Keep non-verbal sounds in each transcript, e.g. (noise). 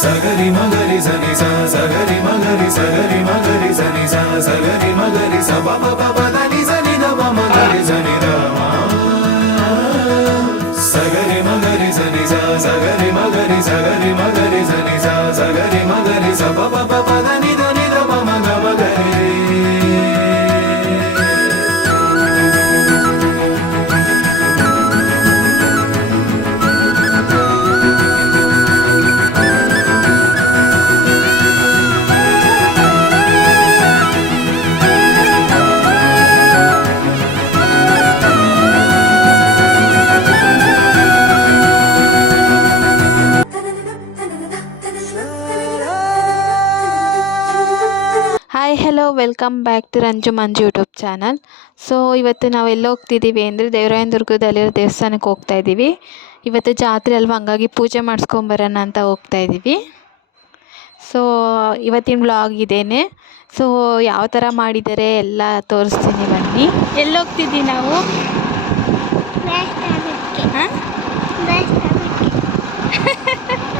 సగరి మగరి సని సగరి మగరి సగరి మగరి సని సగరి మగరి సబ సని దమ మగరి సని సగరి మగరి సని సగరి మగరి సగరి మగరి సని సగరి మగరి సబ పద welcome back to Ranju Manju YouTube channel so ಇವತ್ತು ನಾವು ಎಲ್ಲೋಗ್ತಿದ್ದೀವಿ ಅಂದರೆ ದೇವರಾಯನ ದುರ್ಗದಲ್ಲಿರೋ ದೇವಸ್ಥಾನಕ್ಕೆ ಹೋಗ್ತಾ ಇದ್ದೀವಿ. ಇವತ್ತು ಜಾತ್ರೆ ಅಲ್ವಾ ಹಂಗಾಗಿ ಪೂಜೆ ಮಾಡಿಸ್ಕೊಂಬರೋಣ ಅಂತ ಹೋಗ್ತಾ ಇದ್ದೀವಿ. ಸೊ ಇವತ್ತಿನ ಬ್ಲಾಗ್ ಇದೇನೆ. ಸೊ ಯಾವ ಥರ ಮಾಡಿದ್ದಾರೆ ಎಲ್ಲ ತೋರಿಸ್ತೀನಿ ಬನ್ನಿ. ಎಲ್ಲಿ ಹೋಗ್ತಿದ್ದೀವಿ ನಾವು? ಹಾಂ? ಹಾಂ (laughs)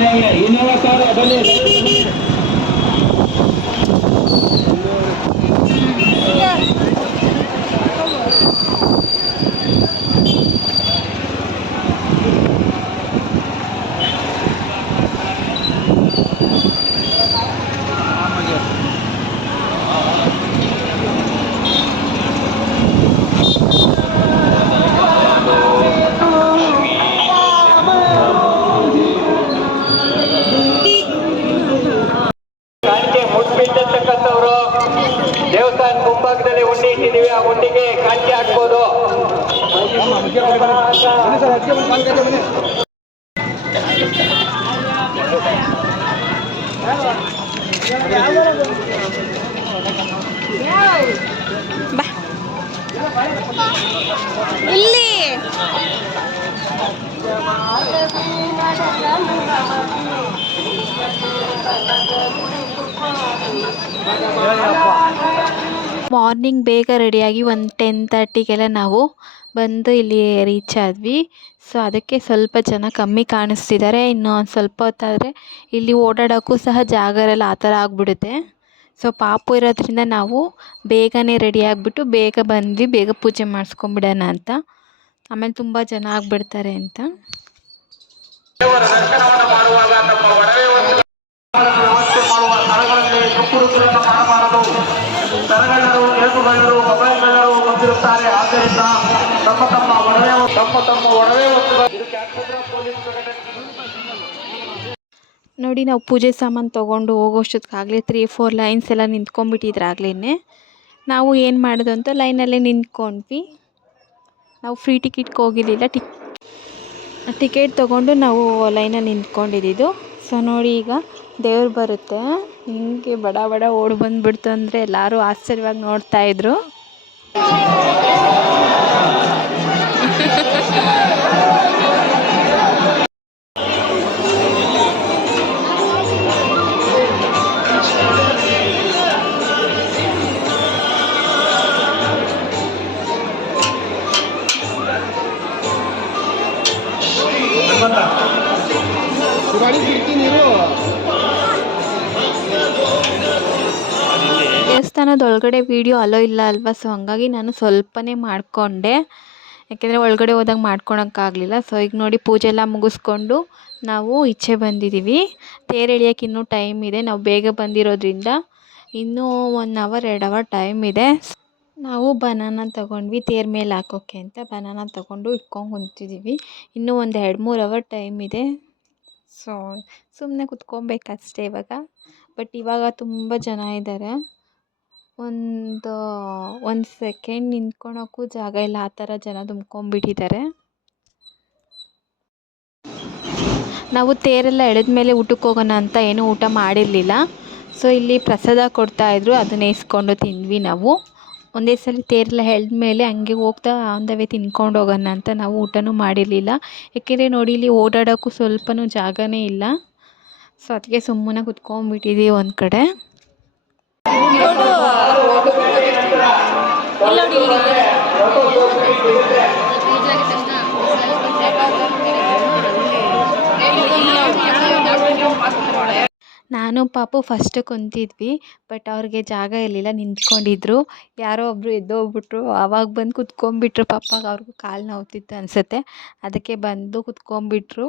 এলাকার ಮುಟ್ಬಿಟ್ಟಿರ್ತಕ್ಕಂಥವ್ರು ದೇವಸ್ಥಾನ ಮುಂಭಾಗದಲ್ಲಿ ಉಂಡಿ ಇಟ್ಟಿದ್ದೀವಿ. ಆ ಉಂಡಿಗೆ ಕಾಣಿಕೆ ಹಾಕ್ಬೋದು ಇಲ್ಲಿ. ಮಾರ್ನಿಂಗ್ ಬೇಗ ರೆಡಿಯಾಗಿ ಒಂದು ಟೆನ್ ತರ್ಟಿಗೆಲ್ಲ ನಾವು ಬಂದು ಇಲ್ಲಿ ರೀಚ್ ಆದ್ವಿ. ಸೊ, ಅದಕ್ಕೆ ಸ್ವಲ್ಪ ಜನ ಕಮ್ಮಿ ಕಾಣಿಸ್ತಿದ್ದಾರೆ. ಇನ್ನು ಒಂದು ಸ್ವಲ್ಪ ಹೊತ್ತಾದರೆ ಇಲ್ಲಿ ಓಡಾಡೋಕ್ಕೂ ಸಹ ಜಾಗ ಇರಲ್ಲ, ಆ ಥರ ಆಗಿಬಿಡುತ್ತೆ. ಸೊ, ಪಾಪು ಇರೋದ್ರಿಂದ ನಾವು ಬೇಗನೆ ರೆಡಿ ಆಗಿಬಿಟ್ಟು ಬೇಗ ಬಂದ್ವಿ. ಬೇಗ ಪೂಜೆ ಮಾಡಿಸ್ಕೊಂಬಿಡೋಣ ಅಂತ. ಆಮೇಲೆ ತುಂಬ ಜನ ಆಗಿಬಿಡ್ತಾರೆ ಅಂತ. ಹೊಂದಿರುತ್ತಾರೆ ಆದ್ದರಿಂದ ತಮ್ಮ ತಮ್ಮ ಒಡವೆ ತಮ್ಮ ತಮ್ಮ ಒಡವೆ ನೋಡಿ, ನಾವು ಪೂಜೆ ಸಾಮಾನು ತೊಗೊಂಡು ಹೋಗೋಷ್ಟೊತ್ತಿಗಾಗಲೇ ತ್ರೀ ಫೋರ್ ಲೈನ್ಸ್ ಎಲ್ಲ ನಿಂತ್ಕೊಂಡ್ಬಿಟ್ಟಿದ್ರಾಗ್ಲೇ ನಾವು ಏನು ಮಾಡೋದು ಅಂತ ಲೈನಲ್ಲೇ ನಿಂತ್ಕೊಂಡ್ವಿ. ನಾವು ಫ್ರೀ ಟಿಕೆಟ್ಗೆ ಹೋಗಿರಲಿಲ್ಲ. ಟಿಕ್ ಟಿಕೆಟ್ ತೊಗೊಂಡು ನಾವು ಲೈನಲ್ಲಿ ನಿಂತ್ಕೊಂಡಿದ್ದು. ಸೊ ನೋಡಿ ಈಗ ದೇವ್ರು ಬರುತ್ತೆ. ಹಿಂಗೆ ಬಡ ಬಡ ಓಡಿ ಬಂದ್ಬಿಡ್ತು ಅಂದರೆ ಎಲ್ಲರೂ ಆಶ್ಚರ್ಯವಾಗಿ ನೋಡ್ತಾಯಿದ್ರು ದೇವಸ್ಥಾನದ ಒಳಗಡೆ ವೀಡಿಯೋ ಅಲೋ ಇಲ್ಲ ಅಲ್ವಾ? ಸೊ ಹಂಗಾಗಿ ನಾನು ಸ್ವಲ್ಪನೇ ಮಾಡಿಕೊಂಡೆ. ಯಾಕೆಂದರೆ ಒಳಗಡೆ ಹೋದಾಗ ಮಾಡ್ಕೊಳಕ್ಕಾಗಲಿಲ್ಲ. ಸೊ ಈಗ ನೋಡಿ ಪೂಜೆ ಎಲ್ಲ ಮುಗಿಸ್ಕೊಂಡು ನಾವು ಈಚೆ ಬಂದಿದ್ದೀವಿ ತೇರು ಎಳಿಯೋಕೆ ಇನ್ನೂ ಟೈಮ್ ಇದೆ. ನಾವು ಬೇಗ ಬಂದಿರೋದ್ರಿಂದ ಇನ್ನೂ ಒನ್ ಅವರ್ ಎರಡು ಅವರ್ ಟೈಮ್ ಇದೆ. ನಾವು ಬನಾನ ತಗೊಂಡ್ವಿ. ತೇರು ಮೇಲೆ ಹಾಕೋಕ್ಕೆ ಅಂತ ಬನಾನ ತಗೊಂಡು ಇಟ್ಕೊಂಡು ಕುಂತಿದ್ದೀವಿ ಇನ್ನೂ ಒಂದು ಎರಡು, ಮೂರು ಅವರ್ ಟೈಮ್ ಇದೆ. ಸೊ ಸುಮ್ಮನೆ ಕುತ್ಕೊಬೇಕಷ್ಟೇ ಇವಾಗ. ಬಟ್ ಇವಾಗ ತುಂಬ ಜನ ಇದ್ದಾರೆ ಒಂದು ಒಂದು ಸೆಕೆಂಡ್ ನಿಂತ್ಕೊಳಕ್ಕೂ ಜಾಗ ಇಲ್ಲ. ಆ ಥರ ಜನ ತುಂಬ್ಕೊಂಬಿಟ್ಟಿದ್ದಾರೆ ನಾವು ತೇರೆಲ್ಲ ಎಳೆದ ಮೇಲೆ ಊಟಕ್ಕೆ ಹೋಗೋಣ ಅಂತ ಏನೂ ಊಟ ಮಾಡಿರಲಿಲ್ಲ. ಸೊ ಇಲ್ಲಿ ಪ್ರಸಾದ ಕೊಡ್ತಾಯಿದ್ರು ಅದನ್ನ ಇಸ್ಕೊಂಡು ತಿಂದ್ವಿ ನಾವು. ಒಂದೇ ಸಲ ತೇರೆಲ್ಲ ಎಳೆದ ಮೇಲೆ ಹಂಗೆ ಹೋಗ್ತಾ ಆನ್ ದ ವೇ ತಿನ್ಕೊಂಡು ಹೋಗೋಣ ಅಂತ ನಾವು ಊಟನೂ ಮಾಡಿರಲಿಲ್ಲ. ಯಾಕೆಂದರೆ ನೋಡಿ, ಇಲ್ಲಿ ಓಡಾಡೋಕ್ಕೂ ಸ್ವಲ್ಪನೂ ಜಾಗನೇ ಇಲ್ಲ. ಸೊ ಅದಕ್ಕೆ ಸುಮ್ಮನೆ ಕುತ್ಕೊಂಡ್ಬಿಟ್ಟಿದ್ದೀವಿ ಒಂದು ಕಡೆ. ನಾನು ಪಾಪು ಫಸ್ಟ್ ಕುಂತಿದ್ವಿ ಬಟ್ ಅವ್ರಿಗೆ ಜಾಗ ಇರಲಿಲ್ಲ ನಿಂತ್ಕೊಂಡಿದ್ರು. ಯಾರೋ ಒಬ್ಬರು ಎದ್ದೋಗ್ಬಿಟ್ರು ಆವಾಗ ಬಂದು ಕುತ್ಕೊಂಡ್ಬಿಟ್ರು ಪಾಪ ಅವ್ರಿಗೂ ಕಾಲು ನೋವ್ತಿತ್ತು ಅನ್ಸುತ್ತೆ. ಅದಕ್ಕೆ ಬಂದು ಕುತ್ಕೊಂಡ್ಬಿಟ್ರು.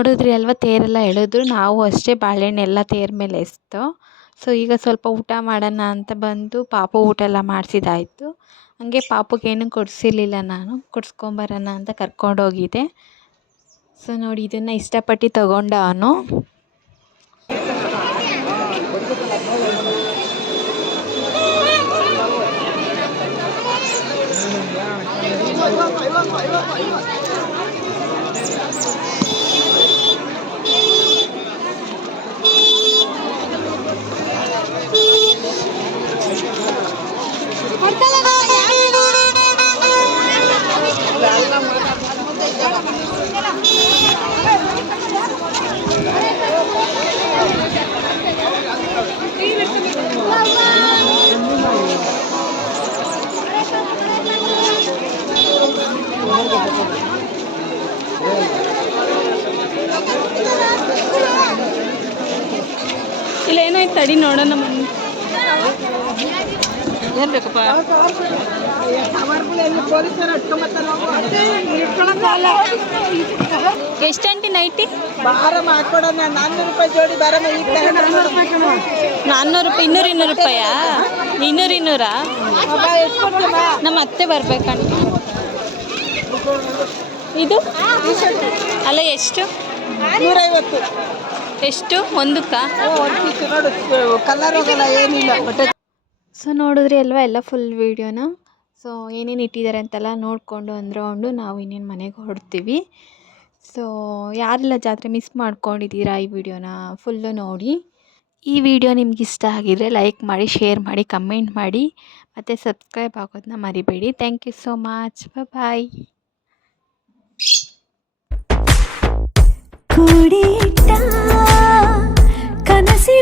ನೋಡಿದ್ರಿ ಅಲ್ವಾ ತೇರೆಲ್ಲ ಎಳೆದ್ರು, ನಾವು ಅಷ್ಟೇ ಬಾಳೆಹಣ್ಣೆಲ್ಲ ತೇರ ಮೇಲೆ ಎಸ್ತು. ಸೊ ಈಗ ಸ್ವಲ್ಪ ಊಟ ಮಾಡೋಣ ಅಂತ ಬಂದು ಪಾಪು ಊಟ ಎಲ್ಲ ಮಾಡಿಸಿದಾಯಿತು. ಹಂಗೆ ಪಾಪುಗೇನು ಕೊಡಿಸಿರ್ಲಿಲ್ಲ ನಾನು. ಕೊಡ್ಸ್ಕೊಂಬರೋಣ ಅಂತ ಕರ್ಕೊಂಡೋಗಿದ್ದೆ ಸೊ ನೋಡಿ ಇದನ್ನು ಇಷ್ಟಪಟ್ಟು ತಗೊಂಡ ಅವನು. ತಡಿ ನೋಡೋಣ ಮಮ್ಮಿ. ಏನು ಎಷ್ಟಂಟಿ ನೈಟಿ ಬಾರ ಮಾಡ್ಕೊಡೋಣ ನಾನ್ನೂರು ರೂಪಾಯಿ ಜೋಡಿ ನಾನ್ನೂರು ರೂಪಾಯಿ ಇನ್ನೂರು ಇನ್ನೂರು ರೂಪಾಯಾ? ಇನ್ನೂರು ಇನ್ನೂರಾ? ನಮ್ಮ ಅತ್ತೆ ಬರ್ಬೇಕಂತ ಇದು? ಅಲ್ಲ, ಎಷ್ಟು? ನೂರೈವತ್ತು ಎಷ್ಟು? ಒಂದಕ್ಕಾ ಒಂದು ಕಲರ್ ಹೋಗಲ್ಲ ಏನಿಲ್ಲ ಬಟ್ಟೆ. ಸೊ ನೋಡಿದ್ರಿ ಅಲ್ವಾ ಎಲ್ಲ ಫುಲ್ ವೀಡಿಯೋನ ಸೊ ಏನೇನು ಇಟ್ಟಿದ್ದಾರೆ ಅಂತೆಲ್ಲ ನೋಡಿಕೊಂಡು ಅಂದ್ರೆ ರೌಂಡು ನಾವು ಇನ್ನೇನು ಮನೆಗೆ ಹೊರಡ್ತೀವಿ. ಸೊ ಯಾರೆಲ್ಲ ಜಾತ್ರೆ ಮಿಸ್ ಮಾಡ್ಕೊಂಡಿದ್ದೀರಾ ಈ ವಿಡಿಯೋನ ಫುಲ್ಲು ನೋಡಿ. ಈ ವಿಡಿಯೋ ನಿಮ್ಗೆ ಇಷ್ಟ ಆಗಿದ್ರೆ ಲೈಕ್ ಮಾಡಿ ಶೇರ್ ಮಾಡಿ ಕಮೆಂಟ್ ಮಾಡಿ ಮತ್ತು ಸಬ್ಸ್ಕ್ರೈಬ್ ಆಗೋದನ್ನ ಮರಿಬೇಡಿ. Thank you so much bye కూడిట కనసి